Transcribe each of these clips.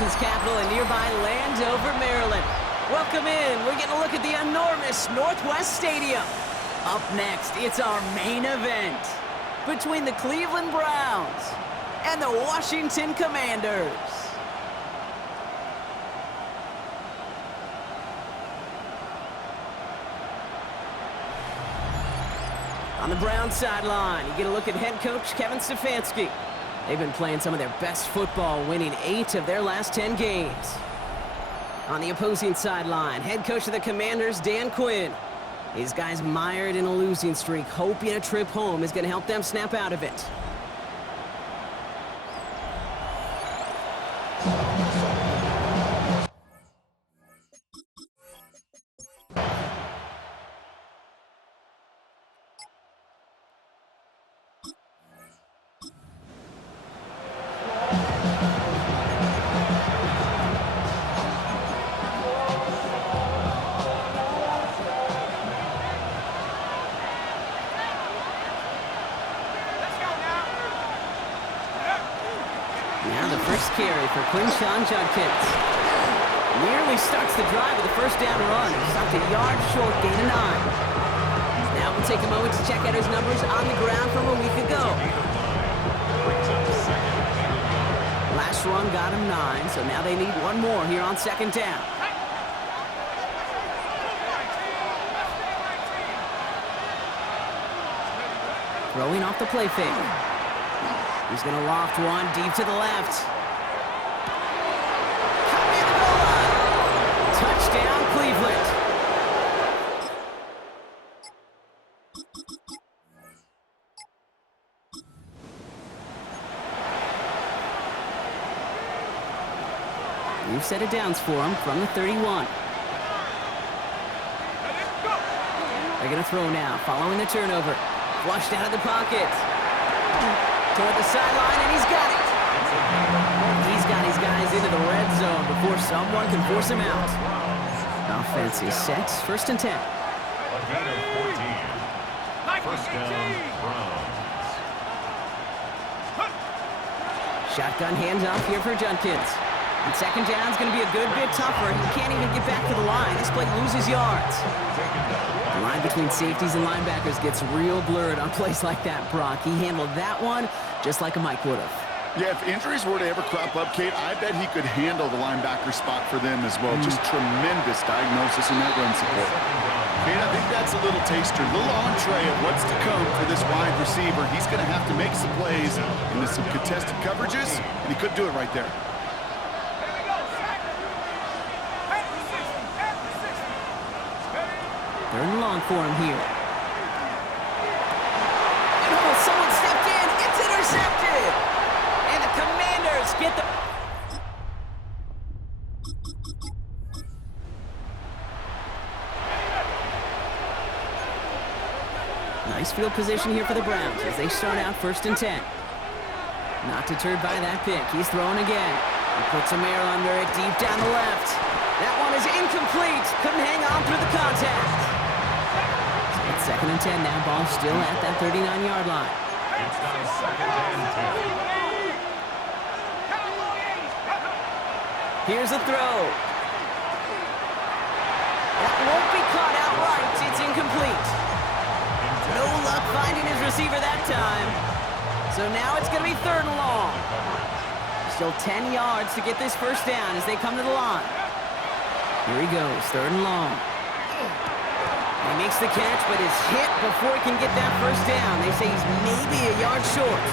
nation's capital in nearby Landover, Maryland. Welcome in. We're getting a look at the enormous Northwest Stadium. Up next, it's our main event between the Cleveland Browns and the Washington Commanders. On the Browns sideline, you get a look at head coach Kevin Stefanski. They've been playing some of their best football, winning 8 of their last 10 games. On the opposing sideline, head coach of the Commanders, Dan Quinn. These guys mired in a losing streak, hoping a trip home is going to help them snap out of it. Now the first carry for Quinshon Judkins. Nearly starts the drive with a first down run. Stopped a yard short, gain of 9. Now we'll take a moment to check out his numbers on the ground from a week ago. Last run got him 9, so now they need one more here on second down. Throwing off the play fake. He's going to loft one deep to the left. Caught near the goal line. Touchdown, Cleveland. New set of downs for him from the 31. They're going to throw now, following the turnover. Flushed out of the pocket. Toward the sideline, and he's got it. He's got his guys into the red zone before someone can force him out. Offense is set. First and 10. First down, Browns. Shotgun handoff here for Judkins. And second down is going to be a good bit tougher. He can't even get back to the line. This play loses yards. The line between safeties and linebackers gets real blurred on plays like that, Brock. He handled that one just like a Mike would have. Yeah, if injuries were to ever crop up, Kate, I bet he could handle the linebacker spot for them as well. Just tremendous diagnosis in that run support. Kate, I think that's a little taster, a little entree of what's to come for this wide receiver. He's going to have to make some plays into some contested coverages, and he could do it right there. Third and long for him here. And someone stepped in. It's intercepted. And the Commanders get the... Nice field position here for the Browns as they start out first and 10. Not deterred by that pick. He's throwing again. He puts some air under it deep down the left. That one is incomplete. Couldn't hang on through the contact. It's second and 10 now. Ball still at that 39-yard line. It's now second and 10. Here's a throw. That won't be caught outright. It's incomplete. No luck finding his receiver that time. So now it's going to be third and long. Still 10 yards to get this first down as they come to the line. Here he goes, third and long. He makes the catch, but is hit before he can get that first down. They say he's maybe a yard short.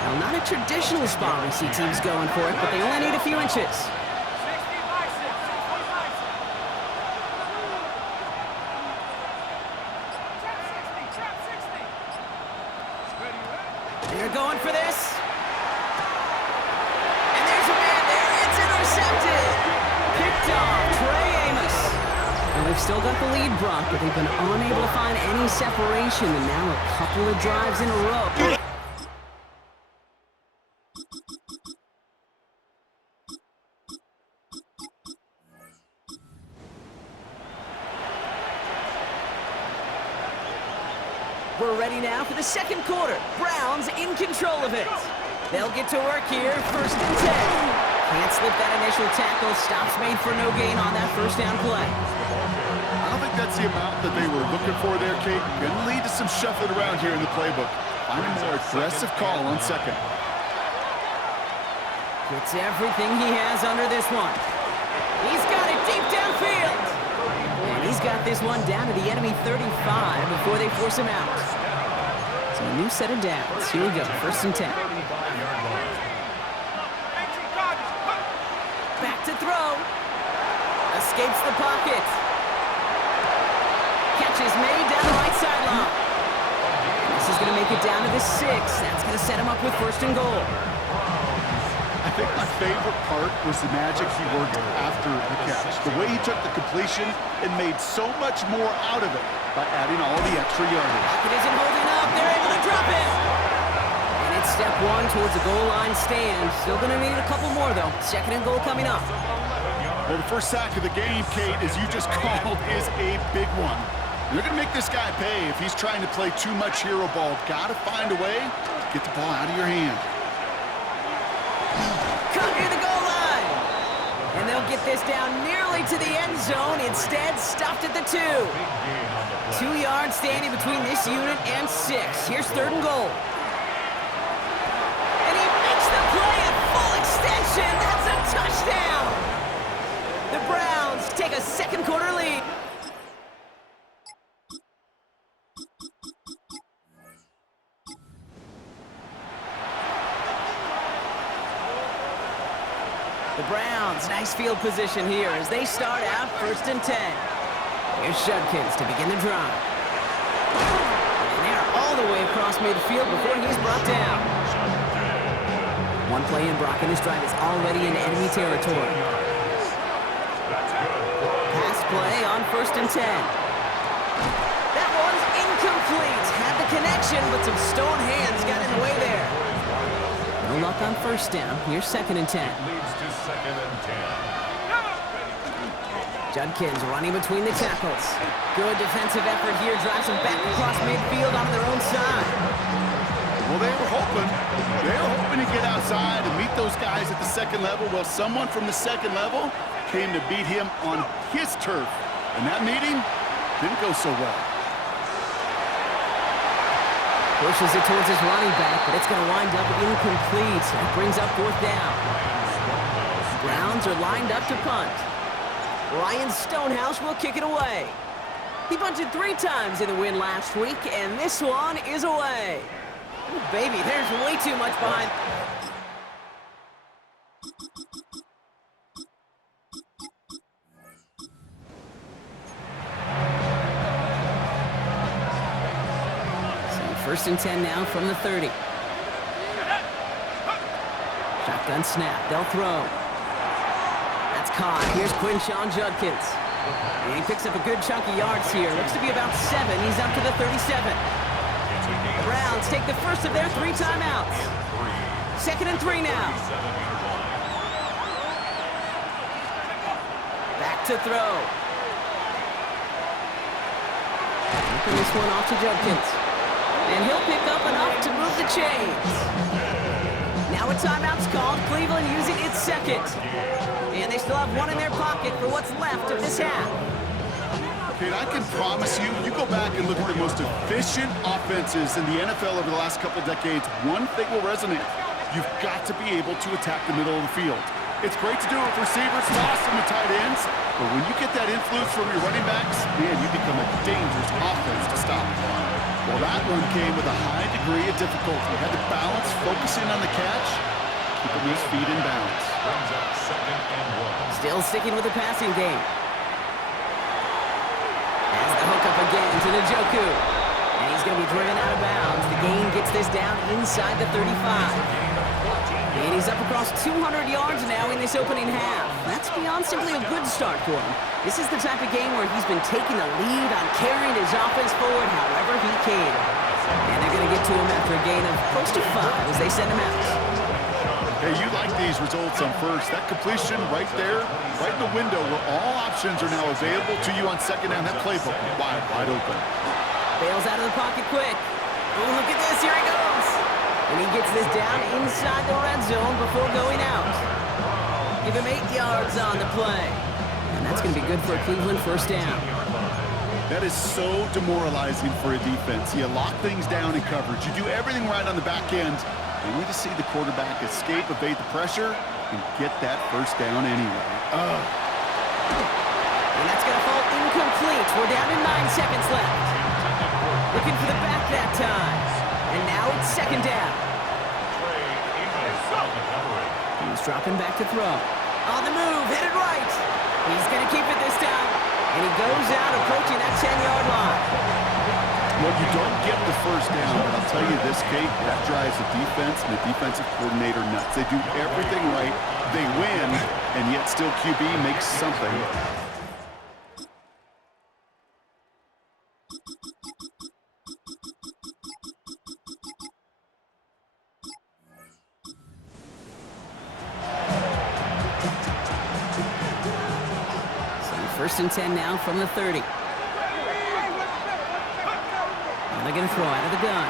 Now, not a traditional spot we see teams going for it, but they only need a few inches. They're going for this. And there's a man there. It's intercepted. Picked off Trey Amos. And they've still got the lead, Brock, but they've been unable to find any separation, and now a couple of drives in a row. We're ready now for the second quarter. Browns in control of it. They'll get to work here, first and 10. Can't slip that initial tackle. Stops made for no gain on that first down play. I don't think that's the amount that they were looking for there, Kate. Going to lead to some shuffling around here in the playbook. Find a more aggressive call on second. Gets everything he has under this one. He's got it deep downfield. And he's got this one down to the enemy 35 before they force him out. So a new set of downs. Here we go, 1st and 10. Back to throw. Escapes the pocket. Catch is made down the right sideline. This is going to make it down to the 6. That's going to set him up with 1st and goal. I think my favorite part was the magic he worked after the catch. The way he took the completion and made so much more out of it by adding all the extra yardage. Pocket isn't holding up. They're able to drop it. And it's step 1 towards the goal line stand. Still going to need a couple more, though. 2nd and goal coming up. Well, the first sack of the game, Kate, as you just called, is a big one. They're going to make this guy pay if he's trying to play too much hero ball. Got to find a way to get the ball out of your hand. Cut near the goal line. And they'll get this down nearly to the end zone. Instead, stopped at the 2. 2 yards standing between this unit and 6. Here's 3rd and goal. And he makes the play at full extension. That's a touchdown. The Browns take a 2nd quarter lead. The Browns, nice field position here as they start out 1st and 10. Here's Judkins to begin the drive. And they're all the way across midfield before he's brought down. One play in, Brock, and this drive is already in enemy territory. Pass play on 1st and 10. That one's incomplete. Had the connection, but some stone hands got in the way there. No luck on 1st down. Here's 2nd and 10. Leads to 2nd and 10. Judkins running between the tackles. Good defensive effort here. Drives them back across midfield on their own side. Well, they were hoping to get outside and meet those guys at the 2nd level. Well, someone from the 2nd level came to beat him on his turf. And that meeting didn't go so well. Pushes it towards his running back, but it's going to wind up incomplete. That brings up 4th down. Browns are lined up to punt. Ryan Stonehouse will kick it away. He punted 3 times in the win last week, and this one is away. Ooh, baby, there's way too much behind. So 1st and 10 now from the 30. Shotgun snap. They'll throw. That's caught. Here's Quinshawn Judkins. And he picks up a good chunk of yards here. Looks to be about 7. He's up to the 37. The Browns take the first of their 3 timeouts. 2nd and 3 now. Back to throw. Flipping this one off to Judkins. And he'll pick up enough to move the chains. Now a timeout's called. Cleveland using its 2nd. And they still have 1 in their pocket for what's left of this half. Kate, I can promise you, you go back and look at the most efficient offenses in the NFL over the last couple decades, one thing will resonate. You've got to be able to attack the middle of the field. It's great to do it with receivers, toss them to tight ends, but when you get that influence from your running backs, man, you become a dangerous offense to stop. Well, that one came with a high degree of difficulty. You had to balance focusing on the catch, keeping his feet in bounds. Brings up 2nd and 1. Still sticking with the passing game. As the hook up again to Njoku. And he's going to be driven out of bounds. The gain gets this down inside the 35. And he's up across 200 yards now in this opening half. That's beyond simply a good start for him. This is the type of game where he's been taking the lead on carrying his offense forward however he can. And they're going to get to him after a gain of close to 5 as they send him out. Hey, you like these results on 1st. That completion right there, right in the window where all options are now available to you on 2nd down. That playbook wide open. Bails out of the pocket quick. Oh, look at this. Here he goes. And he gets this down inside the red zone before going out. Give him 8 yards on the play. And that's going to be good for a Cleveland first down. That is so demoralizing for a defense. You lock things down in coverage. You do everything right on the back end. And we just see the quarterback escape, evade the pressure, and get that first down anyway. And that's going to fall incomplete. We're down to 9 seconds left. Looking for the back that time. And now it's second down. He's dropping back to throw. On the move, headed right. He's going to keep it this time. And he goes out approaching that 10-yard line. Well, you don't get the first down, but I'll tell you this, Kate, that drives the defense and the defensive coordinator nuts. They do everything right. They win, and yet still QB makes something. First and 10 now from the 30. And they're going to throw out of the gun.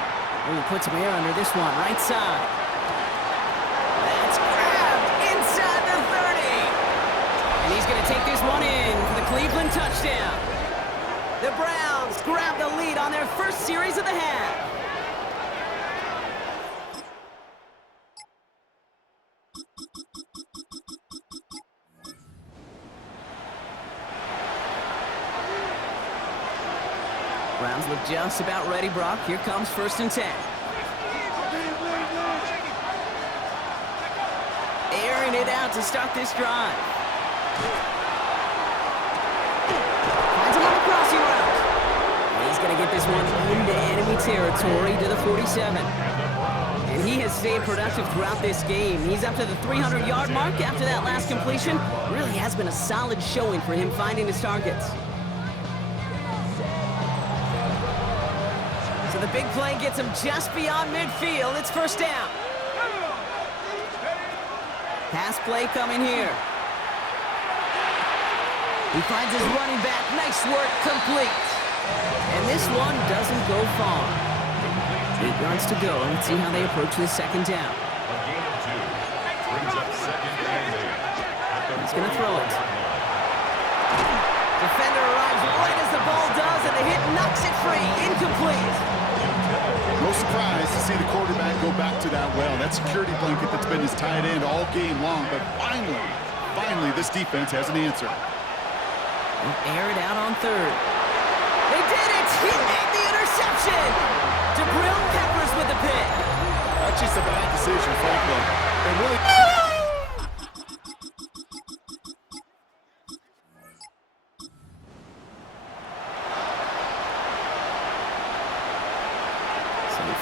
Ooh, put some air under this one, right side. That's grabbed inside the 30. And he's going to take this one in for the Cleveland touchdown. The Browns grab the lead on their first series of the half. Browns look just about ready, Brock. Here comes first and 10. Airing it out to start this drive. Finds him on the crossing route. And he's going to get this one into enemy territory to the 47. And he has stayed productive throughout this game. He's up to the 300-yard mark after that last completion. Really has been a solid showing for him finding his targets. The big play gets him just beyond midfield. It's first down. Pass play coming here. He finds his running back. Nice work, complete. And this one doesn't go far. 8 yards to go. Let's see how they approach this second down. He's going to throw it. Defender arrives right as the ball does, and the hit knocks it free. Incomplete. No surprise to see the quarterback go back to that well. That security blanket that's been his tight end all game long. But finally, this defense has an answer. They'll air it out on third. They did it! He made the interception! Jabril Peppers with the pick. That's just a bad decision, frankly. And really...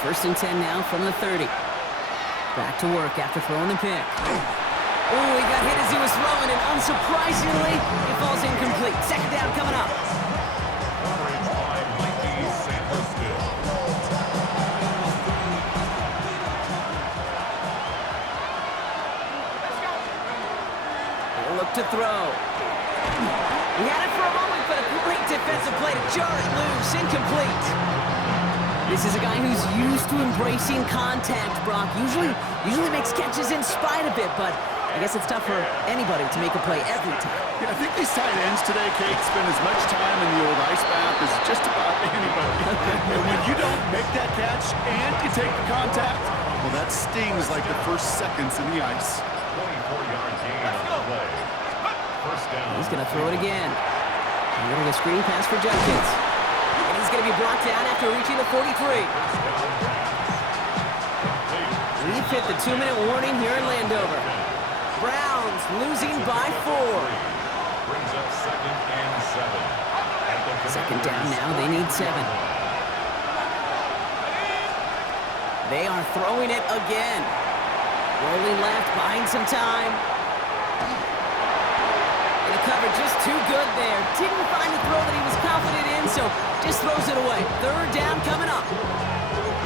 First and 10 now from the 30. Back to work after throwing the pick. Oh, he got hit as he was throwing, and unsurprisingly, it falls incomplete. Second down coming up. He'll look to throw. He had it for a moment, but a great defensive play to jar it loose. Incomplete. This is a guy who's used to embracing contact, Brock. Usually makes catches in spite of it, but I guess it's tough for anybody to make a play every time. Yeah, I think these tight ends today, Kate, spend as much time in the old ice bath as just about anybody. And when you don't make that catch and you take the contact, well, that stings like the first seconds in the ice. 24-yard gain on the play. First down. He's going to throw it again. We're going to go screen pass for Judkins. And he's going to be brought down after reaching the 43. We've hit the 2-minute warning here in Landover. Browns losing by 4. Brings up second and 7. Second down now, they need 7. They are throwing it again. Rolling left, buying some time. And the cover just too good there. Didn't find the throw that he was confident in, so just throws it away. Third down coming up.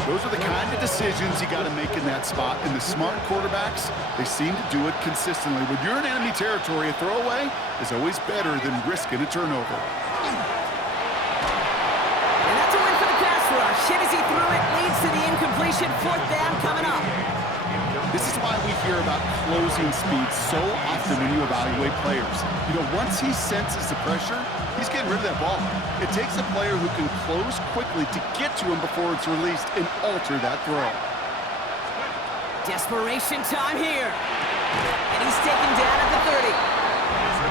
Those are the kind of decisions you got to make in that spot. And the smart quarterbacks, they seem to do it consistently. When you're in enemy territory, a throwaway is always better than risking a turnover. And that's a win for the pass rush. Hit as he threw it, leads to the incompletion. Fourth down coming up. This is why we hear about closing speed so often when you evaluate players. You know, once he senses the pressure, he's getting rid of that ball. It takes a player who can close quickly to get to him before it's released and alter that throw. Desperation time here. And he's taken down at the 30.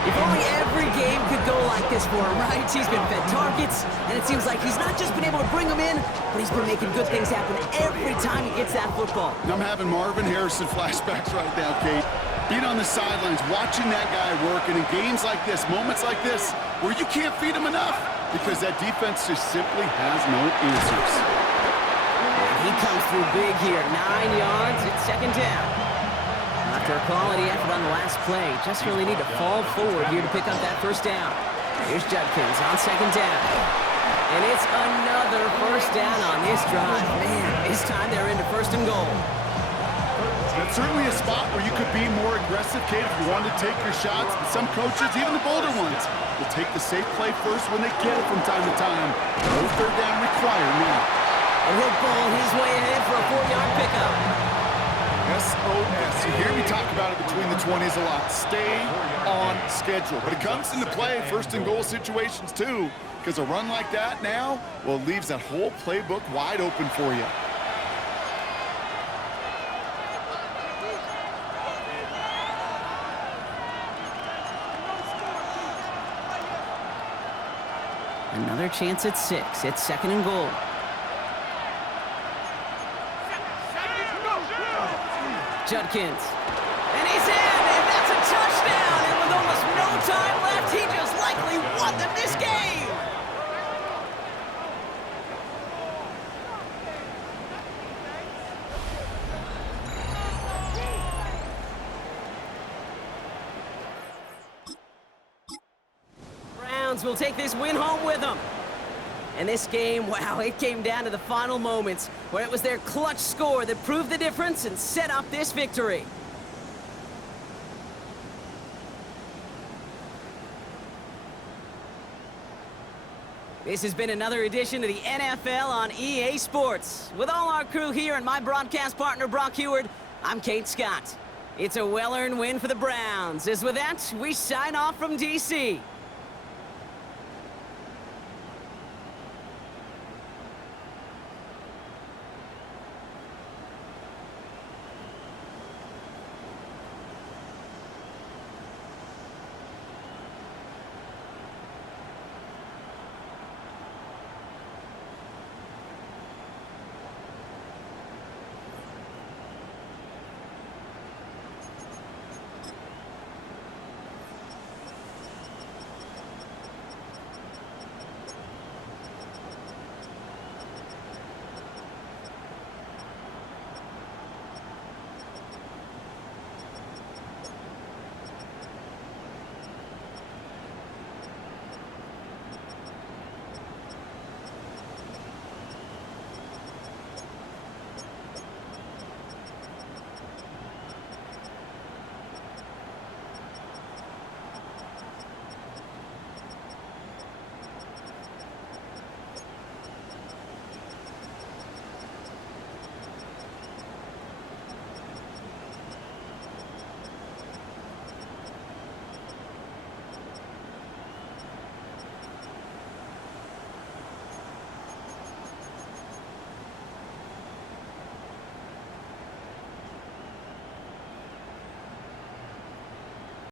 If only every game could go like this for him, right? He's been fed targets, and it seems like he's not just been able to bring them in, but he's been making good things happen every time he gets that football. I'm having Marvin Harrison flashbacks right now, Kate. Being on the sidelines, watching that guy work, and in games like this, moments like this, where you can't feed him enough because that defense just simply has no answers. And he comes through big here. 9 yards, it's second down. After a quality effort on the last play, just really need to fall forward here to pick up that first down. Here's Judkins on second down. And it's another first down on this drive. Man, this time they're into first and goal. That's certainly a spot where you could be more aggressive, Kate, if you wanted to take your shots. But some coaches, even the bolder ones, will take the safe play first when they get it from time to time. No third down required now. And he'll ball his way ahead for a 4-yard pickup. SOS. You hear me talk about it between the 20s a lot. Stay on schedule. But it comes into play first and goal situations too, because a run like that now, well, leaves that whole playbook wide open for you. Another chance at 6. It's second and goal. Judkins. And he's in, and that's a touchdown. And with almost no time left, he just likely won them this game. Browns will take this win home with them. And this game, wow, it came down to the final moments where it was their clutch score that proved the difference and set up this victory. This has been another edition of the NFL on EA Sports. With all our crew here and my broadcast partner, Brock Heward, I'm Kate Scott. It's a well-earned win for the Browns. As with that, we sign off from D.C.